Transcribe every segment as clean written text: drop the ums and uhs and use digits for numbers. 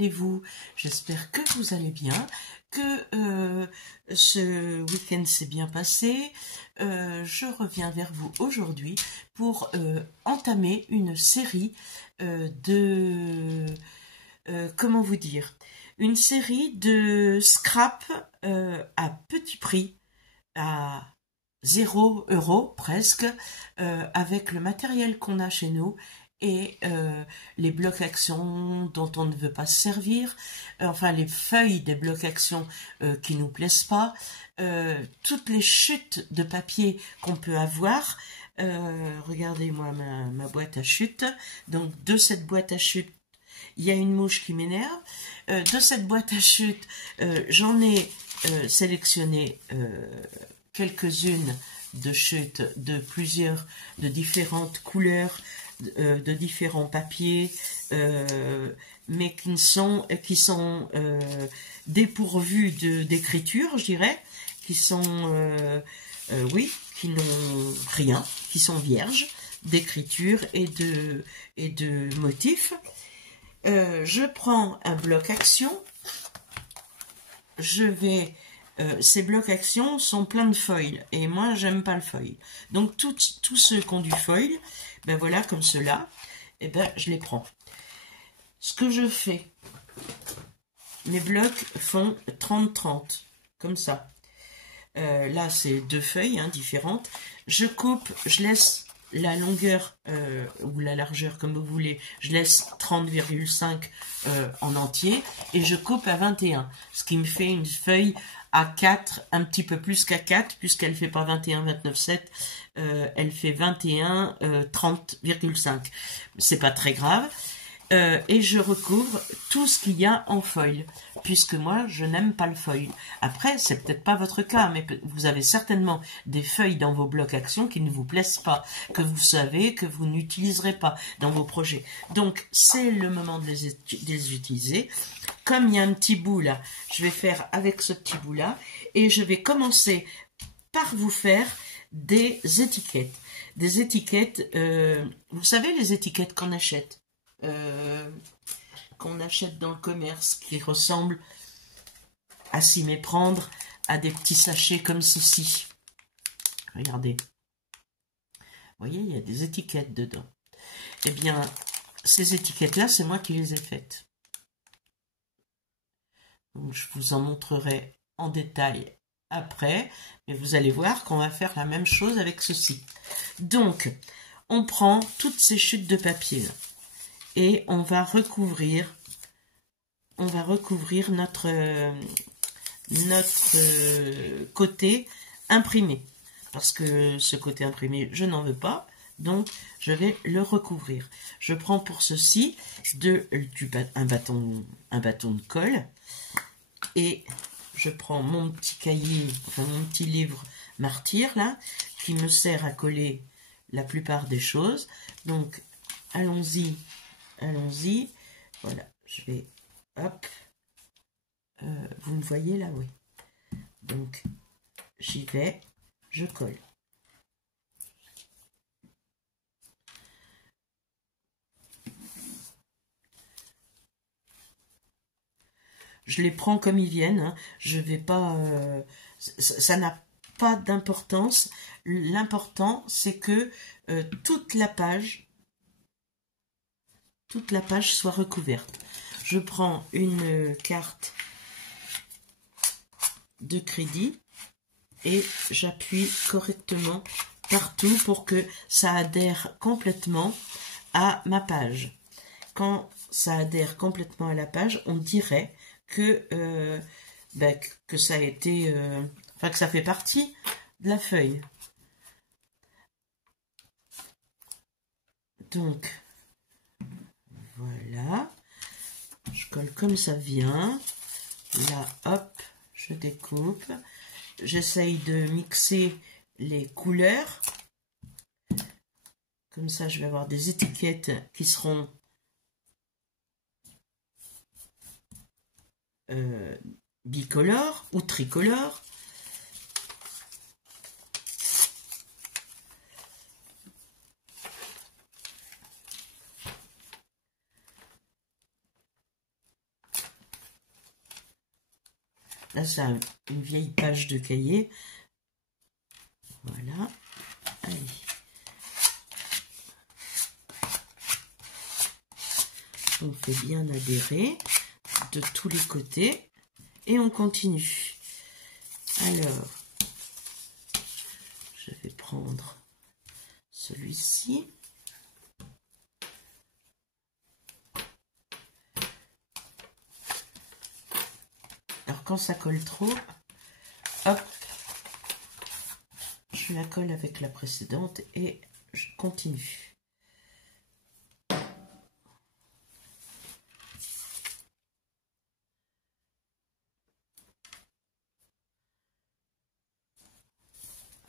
allez-vous? J'espère que vous allez bien, que ce week-end s'est bien passé. Je reviens vers vous aujourd'hui pour entamer une série comment vous dire? Une série de scrap à petit prix, à 0 € presque, avec le matériel qu'on a chez nous et les blocs actions dont on ne veut pas se servir, enfin les feuilles des blocs actions qui nous plaisent pas, toutes les chutes de papier qu'on peut avoir. Regardez-moi ma boîte à chutes. Donc de cette boîte à chutes, il y a une mouche qui m'énerve. De cette boîte à chutes, j'en ai sélectionné quelques-unes de chutes de différentes couleurs, de différents papiers, mais qui sont dépourvus d'écriture, je dirais, qui sont, qui n'ont rien, qui sont vierges d'écriture et de motifs. Je prends un bloc action, ces blocs actions sont pleins de foil et moi j'aime pas le foil. Donc tous ceux qui ont du foil, ben voilà, comme ceux-là, et ben je les prends. Ce que je fais, mes blocs font 30-30, comme ça. Là c'est 2 feuilles différentes. Je coupe, je laisse la longueur ou la largeur comme vous voulez, je laisse 30,5 en entier et je coupe à 21, ce qui me fait une feuille à 4, un petit peu plus qu'à 4 puisqu'elle fait pas 21,29,7, elle fait 21, 30,5. C'est pas très grave. Et je recouvre tout ce qu'il y a en foil, puisque moi je n'aime pas le foil. Après, c'est peut-être pas votre cas, mais vous avez certainement des feuilles dans vos blocs actions qui ne vous plaisent pas, que vous savez que vous n'utiliserez pas dans vos projets. Donc c'est le moment de les utiliser. Comme il y a un petit bout là, je vais faire avec ce petit bout là, et je vais commencer par vous faire des étiquettes. Des étiquettes, vous savez les étiquettes qu'on achète dans le commerce, qui ressemblent, à s'y méprendre, à des petits sachets comme ceci. Regardez. Vous voyez, il y a des étiquettes dedans. Eh bien, ces étiquettes-là, c'est moi qui les ai faites. Donc, je vous en montrerai en détail après, mais vous allez voir qu'on va faire la même chose avec ceci. Donc, on prend toutes ces chutes de papier là. Et on va recouvrir notre côté imprimé, parce que ce côté imprimé je n'en veux pas, donc je vais le recouvrir. Je prends pour ceci un bâton de colle et je prends mon petit cahier, enfin mon petit livre Martyr là, qui me sert à coller la plupart des choses. Donc allons-y, voilà, je vais, hop, vous me voyez là, oui, donc j'y vais, je colle. Je les prends comme ils viennent, je vais pas, ça n'a pas d'importance, l'important c'est que toute la page soit recouverte. Je prends une carte de crédit et j'appuie correctement partout pour que ça adhère complètement à ma page. Quand ça adhère complètement à la page, on dirait que ça a été, que ça fait partie de la feuille. Donc voilà, je colle comme ça vient. Là, hop, je découpe. J'essaye de mixer les couleurs. Comme ça, je vais avoir des étiquettes qui seront bicolores ou tricolores. Là, c'est une vieille page de cahier. Voilà. Allez. On fait bien adhérer de tous les côtés et on continue. Alors, je vais prendre celui-ci. Alors quand ça colle trop, hop, je la colle avec la précédente et je continue.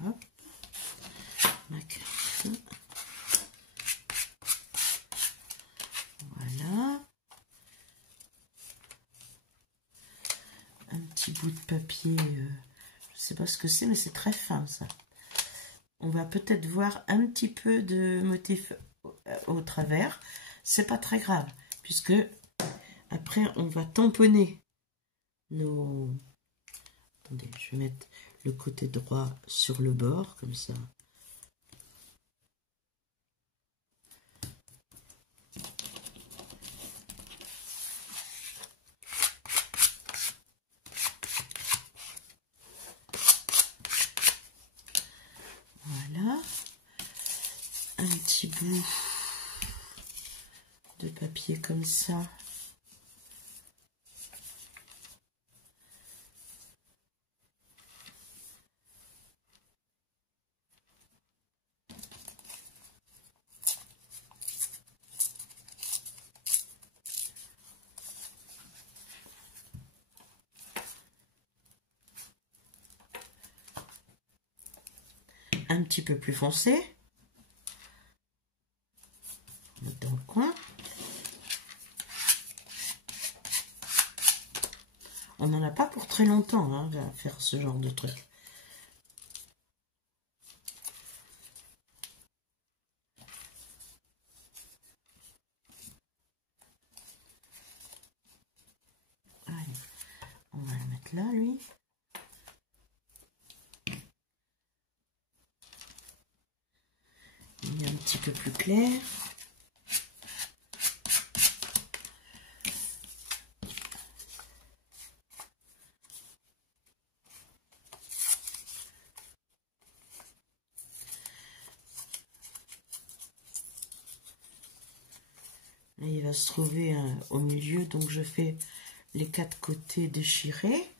Hop, ma carte. Voilà. Un petit bout de papier, je ne sais pas ce que c'est, mais c'est très fin ça. On va peut-être voir un petit peu de motif au travers. C'est pas très grave, puisque après on va tamponner nos... Attendez, je vais mettre le côté droit sur le bord, comme ça. Voilà. Un petit bout de papier comme ça. Un petit peu plus foncé. On met dans le coin. On n'en a pas pour très longtemps hein, à faire ce genre de truc. Allez, on va le mettre là, lui. Il est un petit peu plus clair. Là, il va se trouver au milieu, donc je fais les 4 côtés déchirés.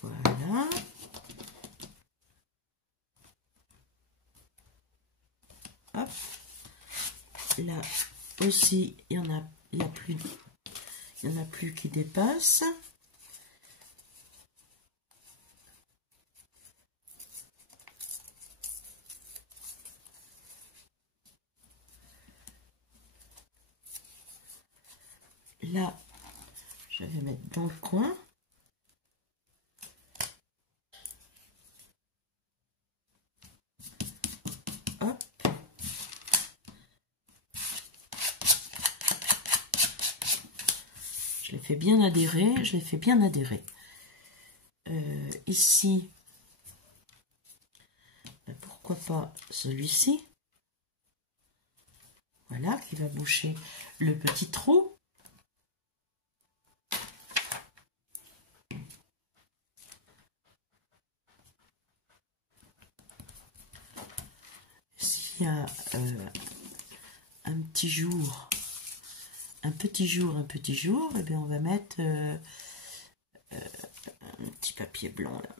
Voilà. Hop. Là aussi, il y en a plus qui dépassent. Là, je vais mettre dans le coin. Hop. Je les fais bien adhérer, ici, pourquoi pas celui-ci. Voilà, qui va boucher le petit trou. S'il y a un petit jour, et bien on va mettre un petit papier blanc là.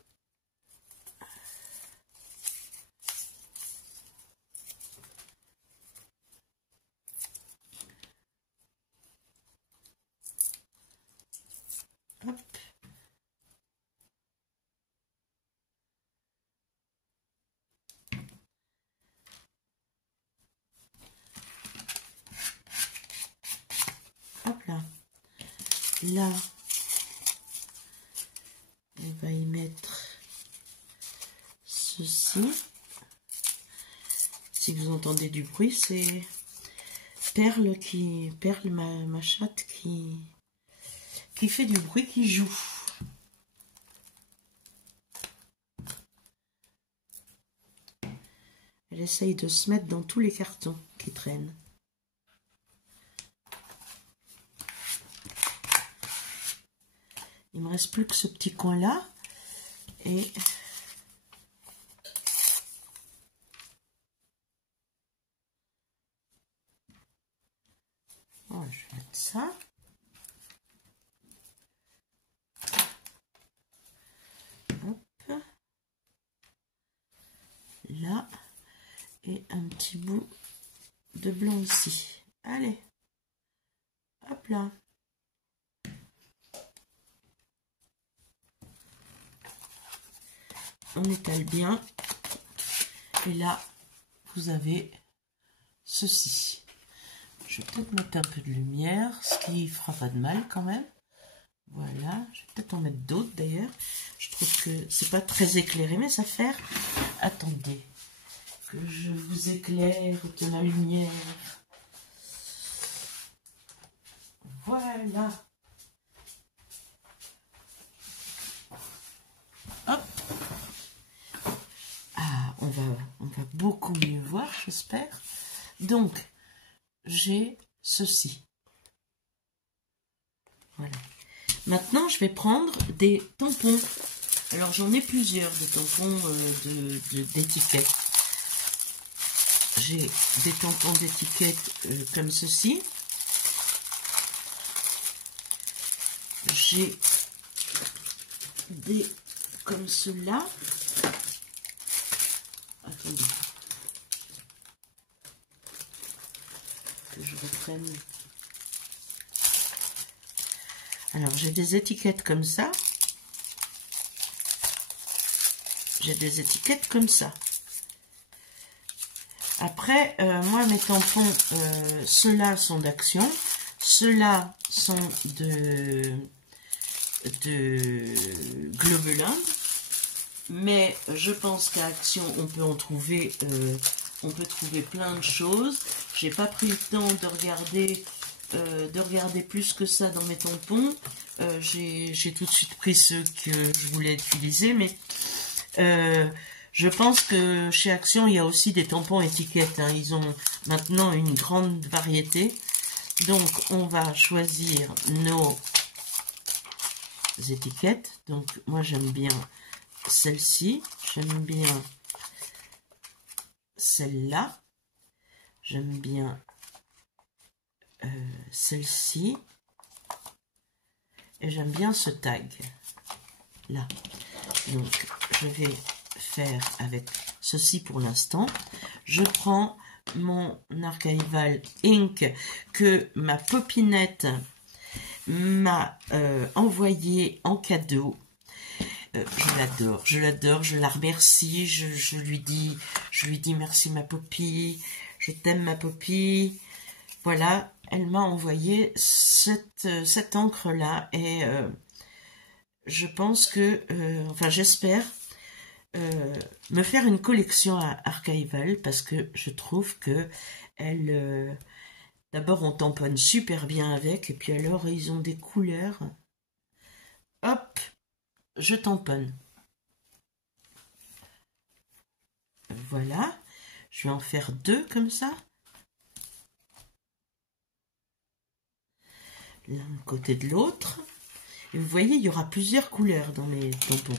Hop. Hop là. Là, on va y mettre ceci. Si vous entendez du bruit, c'est Perle, ma chatte qui fait du bruit, qui joue. Elle essaye de se mettre dans tous les cartons qui traînent. Il me reste plus que ce petit coin-là. Et voilà, je vais mettre ça. Hop. Là. Et un petit bout de blanc ici. Allez. Hop là. On étale bien. Et là, vous avez ceci. Je vais peut-être mettre un peu de lumière, ce qui fera pas de mal quand même. Voilà. Je vais peut-être en mettre d'autres d'ailleurs. Je trouve que c'est pas très éclairé, mais ça fait. Attendez. Que je vous éclaire de la lumière. Voilà. Hop. Ah, on va beaucoup mieux voir, j'espère. Donc, j'ai ceci. Voilà. Maintenant, je vais prendre des tampons. Alors, j'en ai plusieurs, des tampons d'étiquette. J'ai des tampons d'étiquette comme ceci. J'ai des comme ceux-là. Attendez. Que je reprenne. Alors, j'ai des étiquettes comme ça. J'ai des étiquettes comme ça. Après, moi, mes tampons, ceux-là sont d'Action. Ceux-là sont de Globelin. Mais je pense qu'à Action, on peut en trouver, on peut trouver plein de choses. J'ai pas pris le temps de regarder plus que ça dans mes tampons. J'ai tout de suite pris ceux que je voulais utiliser, mais je pense que chez Action, il y a aussi des tampons étiquettes. Hein. Ils ont maintenant une grande variété. Donc, on va choisir nos étiquettes. Donc, moi, j'aime bien celle-ci. J'aime bien celle-là. J'aime bien celle-ci. Et j'aime bien ce tag. Là. Donc, je vais faire avec ceci pour l'instant. Je prends mon Archival Ink que ma popinette m'a envoyé en cadeau. Je l'adore, je la remercie, je lui dis merci ma Poppy, je t'aime ma Poppy. Voilà, elle m'a envoyé cette encre là et je pense que, enfin j'espère me faire une collection à Archival parce que je trouve que elle, d'abord on tamponne super bien avec et puis alors ils ont des couleurs. Hop, je tamponne. Voilà, je vais en faire 2 comme ça. L'un côté de l'autre. Et vous voyez, il y aura plusieurs couleurs dans les tampons.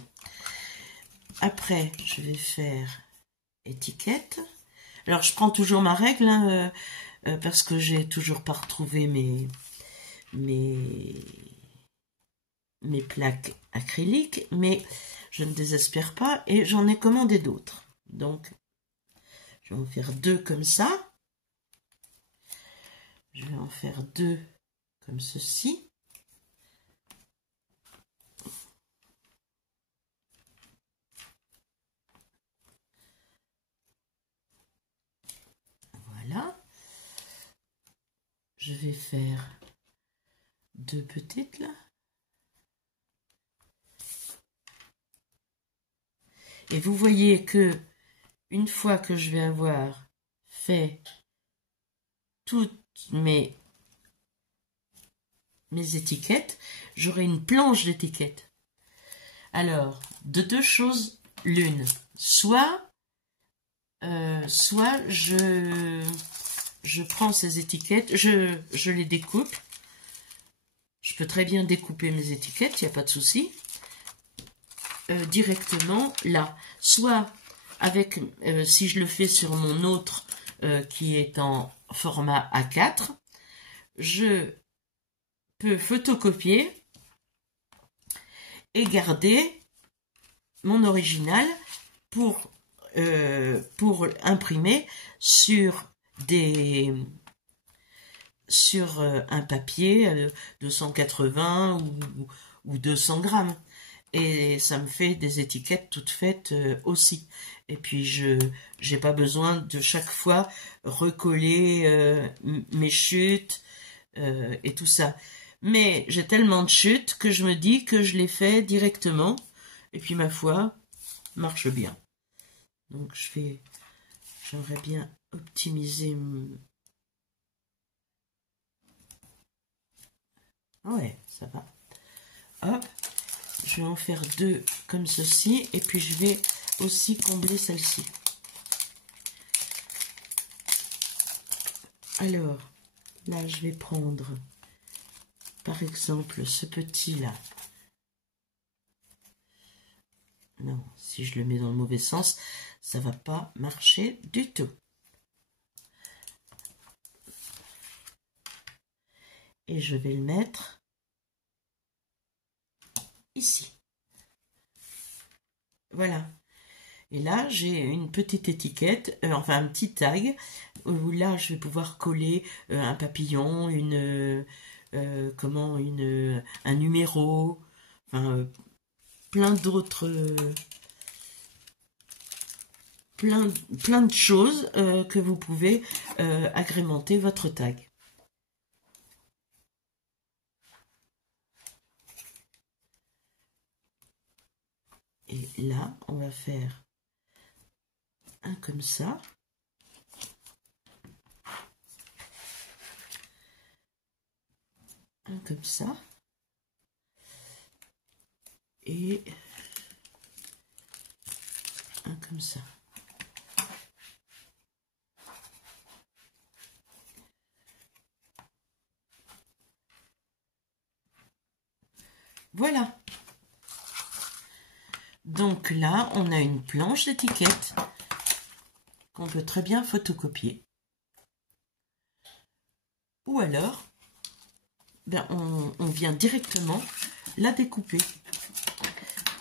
Après, je vais faire étiquette. Alors, je prends toujours ma règle, hein, parce que j'ai toujours pas retrouvé mes plaques acryliques, mais je ne désespère pas et j'en ai commandé d'autres. Donc, je vais en faire 2 comme ça. Je vais en faire 2 comme ceci. Voilà. Je vais faire 2 petites là. Et vous voyez que une fois que je vais avoir fait toutes mes étiquettes, j'aurai une planche d'étiquettes. Alors, de deux choses l'une. Soit je prends ces étiquettes, je les découpe. Je peux très bien découper mes étiquettes, il n'y a pas de souci. Directement là. Soit avec, si je le fais sur mon autre qui est en format A4, je peux photocopier et garder mon original pour imprimer sur un papier de 180 ou 200 grammes. Et ça me fait des étiquettes toutes faites aussi. Et puis j'ai pas besoin de chaque fois recoller mes chutes et tout ça. Mais j'ai tellement de chutes que je me dis que je les fais directement. Et puis ma foi, marche bien. Donc j'aimerais bien optimiser. Ouais, ça va. Hop. Je vais en faire deux comme ceci et puis je vais aussi combler celle-ci. Alors, là je vais prendre par exemple ce petit là. Non, si je le mets dans le mauvais sens, ça va pas marcher du tout. Et je vais le mettre ici. Voilà. Et là, j'ai une petite étiquette, enfin un petit tag, où là, je vais pouvoir coller un papillon, un numéro, enfin, plein d'autres, plein de choses que vous pouvez agrémenter votre tag. Et là, on va faire un comme ça. Un comme ça. Et un comme ça. Voilà. Donc là, on a une planche d'étiquette qu'on peut très bien photocopier. Ou alors, ben on vient directement la découper.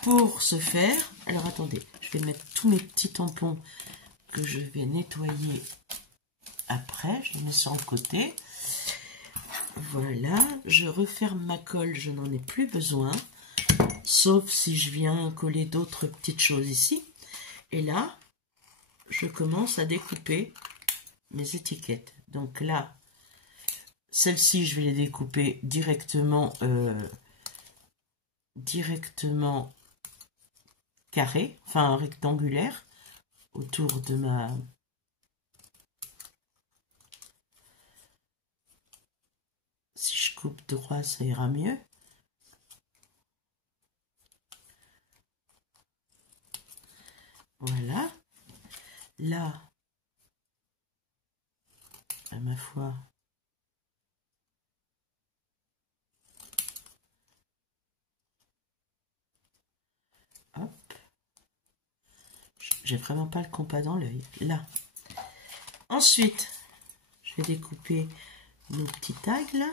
Pour ce faire, alors attendez, je vais mettre tous mes petits tampons que je vais nettoyer après. Je les mets sur le côté. Voilà, je referme ma colle, je n'en ai plus besoin. Sauf si je viens coller d'autres petites choses ici. Et là, je commence à découper mes étiquettes. Donc là, celles-ci, je vais les découper directement carré, enfin rectangulaire, autour de ma... Si je coupe droit, ça ira mieux. Voilà. Là, à ma foi, hop. J'ai vraiment pas le compas dans l'œil. Là. Ensuite, je vais découper nos petits tags là.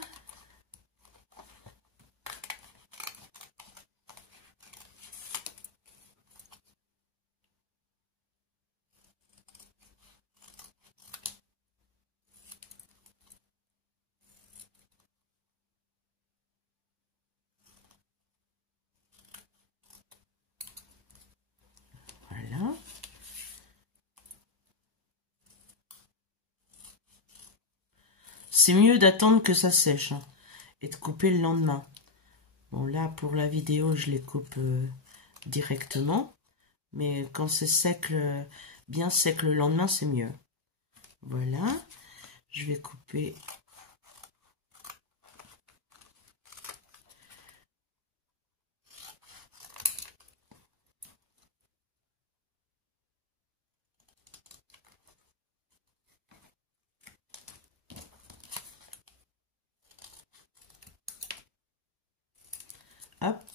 Voilà. C'est mieux d'attendre que ça sèche hein, et de couper le lendemain. Bon là pour la vidéo je les coupe directement, mais quand c'est sec, bien sec le lendemain c'est mieux. Voilà, je vais couper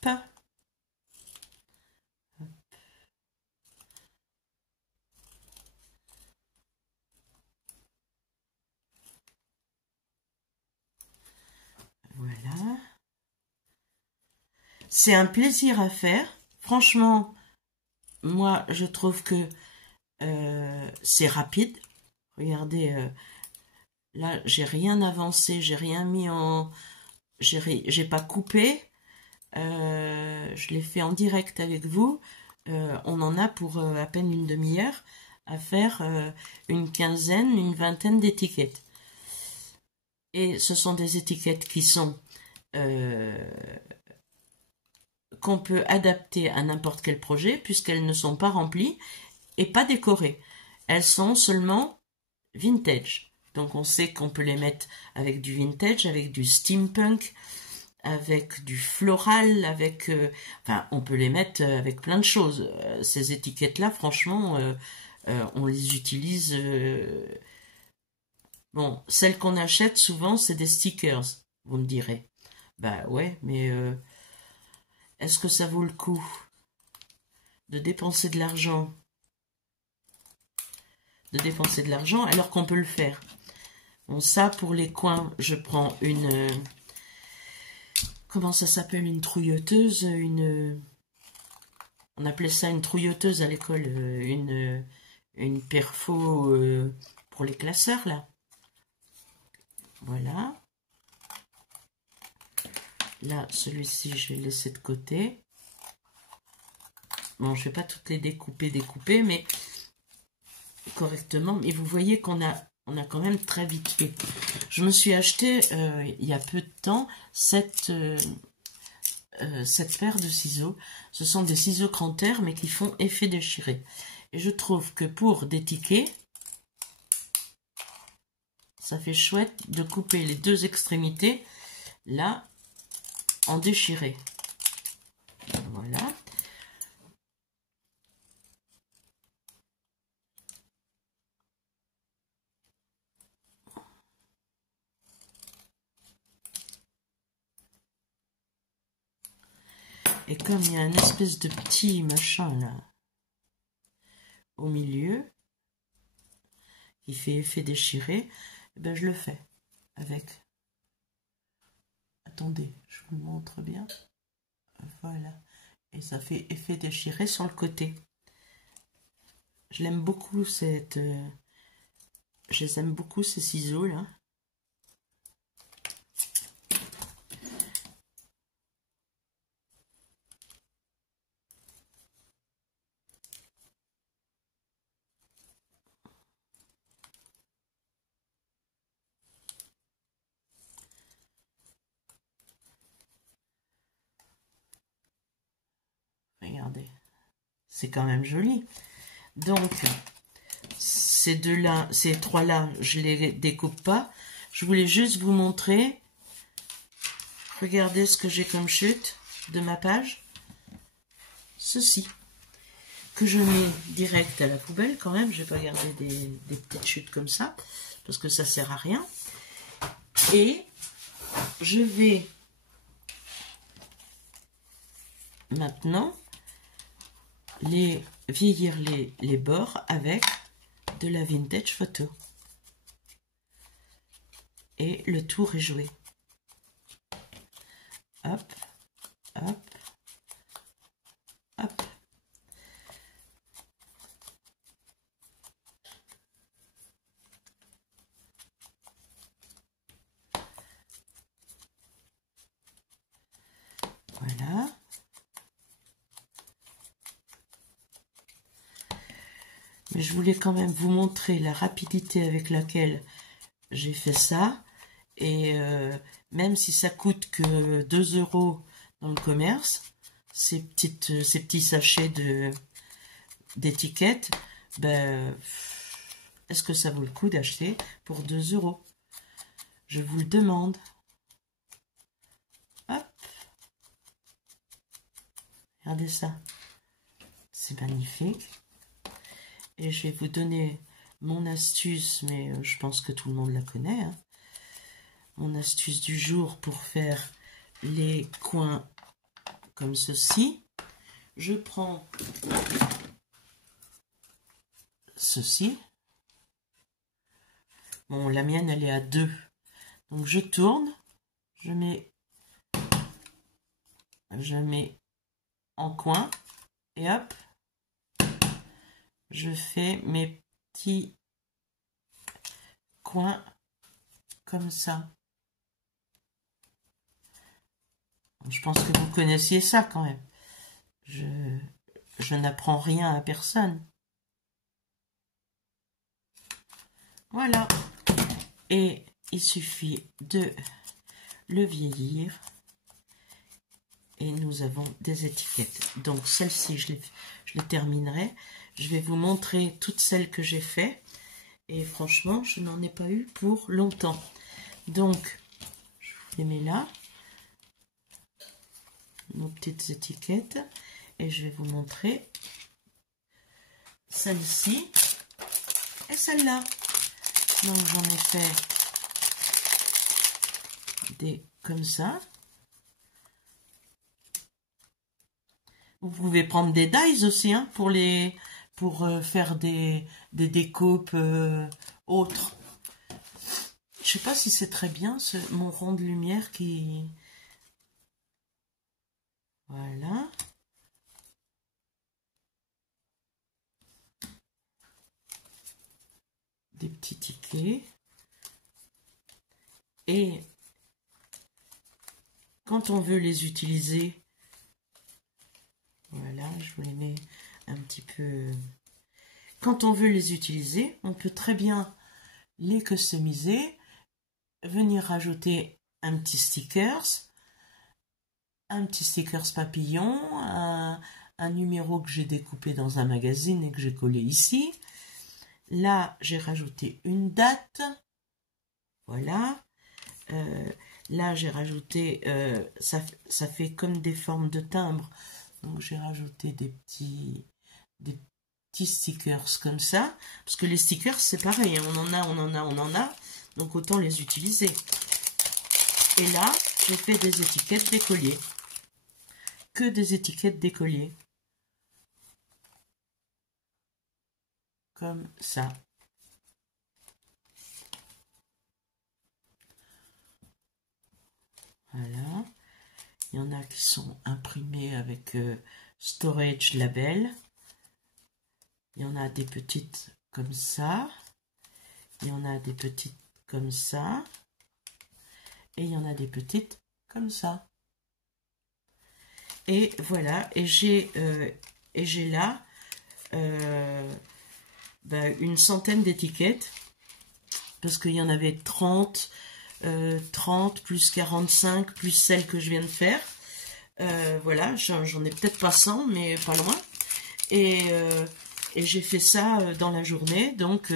Voilà. C'est un plaisir à faire. Franchement, moi, je trouve que c'est rapide. Regardez, là, j'ai rien avancé, j'ai rien mis en... J'ai pas coupé. Je l'ai fait en direct avec vous. On en a pour à peine une demi-heure à faire une quinzaine, une vingtaine d'étiquettes. Et ce sont des étiquettes qui sont qu'on peut adapter à n'importe quel projet puisqu'elles ne sont pas remplies et pas décorées. Elles sont seulement vintage. Donc on sait qu'on peut les mettre avec du vintage, avec du steampunk, avec du floral, avec... enfin, on peut les mettre avec plein de choses. Ces étiquettes-là, franchement, on les utilise... Bon, celles qu'on achète souvent, c'est des stickers, vous me direz. Bah ouais, mais est-ce que ça vaut le coup de dépenser de l'argent alors qu'on peut le faire? Bon, ça, pour les coins, je prends une... comment ça s'appelle? Une trouilleuse, une... on appelait ça une trouilleuse à l'école, une perfo pour les classeurs, là. Voilà. Là, celui-ci, je vais le laisser de côté. Bon, je ne vais pas toutes les découper, mais correctement. Mais vous voyez qu'on a quand même très vite fait. Je me suis acheté, il y a peu de temps, cette paire de ciseaux. Ce sont des ciseaux grand air, mais qui font effet déchiré. Et je trouve que pour des tickets, ça fait chouette de couper les deux extrémités, là, en déchiré. Voilà. Et comme il y a une espèce de petit machin là, au milieu, qui fait effet déchiré, eh ben je le fais avec... Attendez, je vous le montre bien. Voilà. Et ça fait effet déchiré sur le côté. Je l'aime beaucoup cette... je les aime beaucoup ces ciseaux là. Regardez. C'est quand même joli. Donc, ces deux-là, ces trois-là, je les découpe pas. Je voulais juste vous montrer. Regardez ce que j'ai comme chute de ma page. Ceci. Que je mets direct à la poubelle quand même. Je vais pas garder des petites chutes comme ça. Parce que ça sert à rien. Et je vais maintenant vieillir les bords avec de la vintage photo. Et le tour est joué. Hop, hop, hop. Voilà. Mais je voulais quand même vous montrer la rapidité avec laquelle j'ai fait ça. Et même si ça coûte que 2 € dans le commerce, ces petits sachets d'étiquettes, ben, est-ce que ça vaut le coup d'acheter pour 2 €? Je vous le demande. Hop. Regardez ça. C'est magnifique. Et je vais vous donner mon astuce, mais je pense que tout le monde la connaît. Hein. Mon astuce du jour pour faire les coins comme ceci. Je prends ceci. Bon, la mienne, elle est à 2. Donc, je tourne. Je mets en coin. Et hop. Je fais mes petits coins comme ça. Je pense que vous connaissiez ça quand même. Je n'apprends rien à personne. Voilà. Et il suffit de le vieillir. Et nous avons des étiquettes. Donc celle-ci, je les terminerai. Je vais vous montrer toutes celles que j'ai fait. Et franchement, je n'en ai pas eu pour longtemps. Donc, je vous les mets là. Nos petites étiquettes. Et je vais vous montrer celle-ci et celle-là. Donc, j'en ai fait des comme ça. Vous pouvez prendre des dies aussi hein, pour faire des découpes autres. Je sais pas si c'est très bien mon rond de lumière qui... Voilà. Des petits tickets. Et quand on veut les utiliser, voilà, je vous les mets un petit peu... Quand on veut les utiliser, on peut très bien les customiser, venir rajouter un petit stickers papillon, un numéro que j'ai découpé dans un magazine et que j'ai collé ici. Là, j'ai rajouté une date. Voilà. Là, j'ai rajouté... ça fait comme des formes de timbres. Donc, j'ai rajouté des petits stickers comme ça. Parce que les stickers, c'est pareil. Hein, on en a. Donc, autant les utiliser. Et là, j'ai fait des étiquettes d'écoliers. Que des étiquettes d'écoliers. Comme ça. Voilà. Il y en a qui sont imprimés avec Storage Label. Il y en a des petites comme ça. Il y en a des petites comme ça. Et il y en a des petites comme ça. Et voilà. Et j'ai là une centaine d'étiquettes. Parce qu'il y en avait 30 plus 45, plus celles que je viens de faire. Voilà, j'en ai peut-être pas 100, mais pas loin. Et j'ai fait ça dans la journée, donc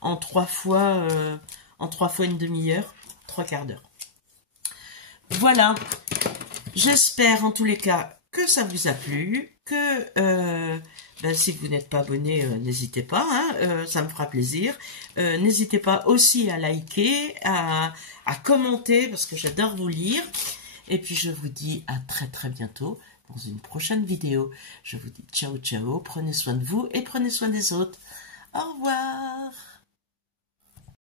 en 3 fois une demi-heure, 3 quarts d'heure. Voilà, j'espère en tous les cas que ça vous a plu, que si vous n'êtes pas abonné, n'hésitez pas, hein, ça me fera plaisir. N'hésitez pas aussi à liker, à commenter, parce que j'adore vous lire. Et puis je vous dis à très très bientôt dans une prochaine vidéo. Je vous dis ciao ciao, prenez soin de vous et prenez soin des autres. Au revoir.